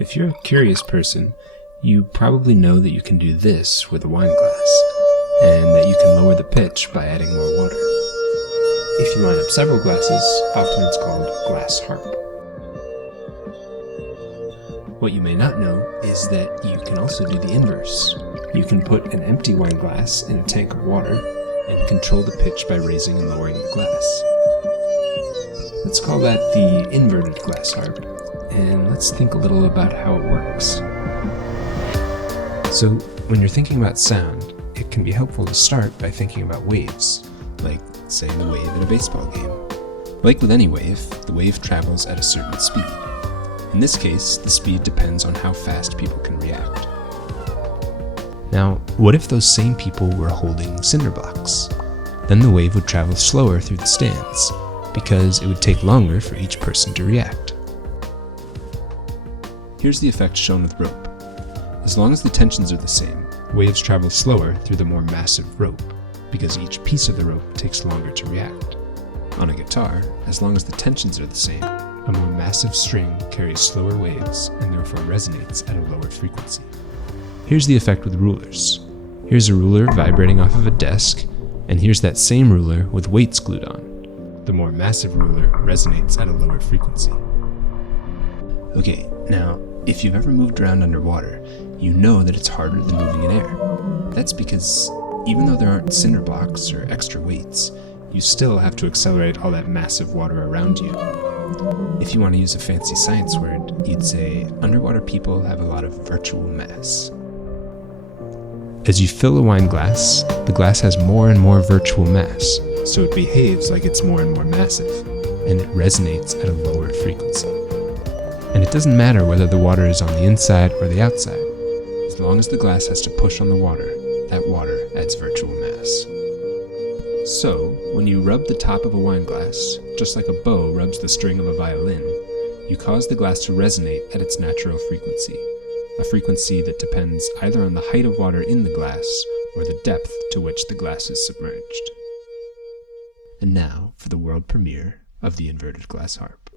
If you're a curious person, you probably know that you can do this with a wine glass, and that you can lower the pitch by adding more water. If you line up several glasses, often it's called glass harp. What you may not know is that you can also do the inverse. You can put an empty wine glass in a tank of water and control the pitch by raising and lowering the glass. Let's call that the inverted glass harp, and let's think a little about how it works. So, when you're thinking about sound, it can be helpful to start by thinking about waves, like, say, the wave in a baseball game. Like with any wave, the wave travels at a certain speed. In this case, the speed depends on how fast people can react. Now, what if those same people were holding cinder blocks? Then the wave would travel slower through the stands, because it would take longer for each person to react. Here's the effect shown with rope. As long as the tensions are the same, waves travel slower through the more massive rope, because each piece of the rope takes longer to react. On a guitar, as long as the tensions are the same, a more massive string carries slower waves and therefore resonates at a lower frequency. Here's the effect with rulers. Here's a ruler vibrating off of a desk, and here's that same ruler with weights glued on. The more massive ruler resonates at a lower frequency. Okay, now, if you've ever moved around underwater, you know that it's harder than moving in air. That's because even though there aren't cinder blocks or extra weights, you still have to accelerate all that massive water around you. If you want to use a fancy science word, you'd say underwater people have a lot of virtual mass. As you fill a wine glass, the glass has more and more virtual mass, so it behaves like it's more and more massive, and it resonates at a lower frequency. And it doesn't matter whether the water is on the inside or the outside. As long as the glass has to push on the water, that water adds virtual mass. So, when you rub the top of a wine glass, just like a bow rubs the string of a violin, you cause the glass to resonate at its natural frequency, a frequency that depends either on the height of water in the glass or the depth to which the glass is submerged. And now for the world premiere of the inverted glass harp.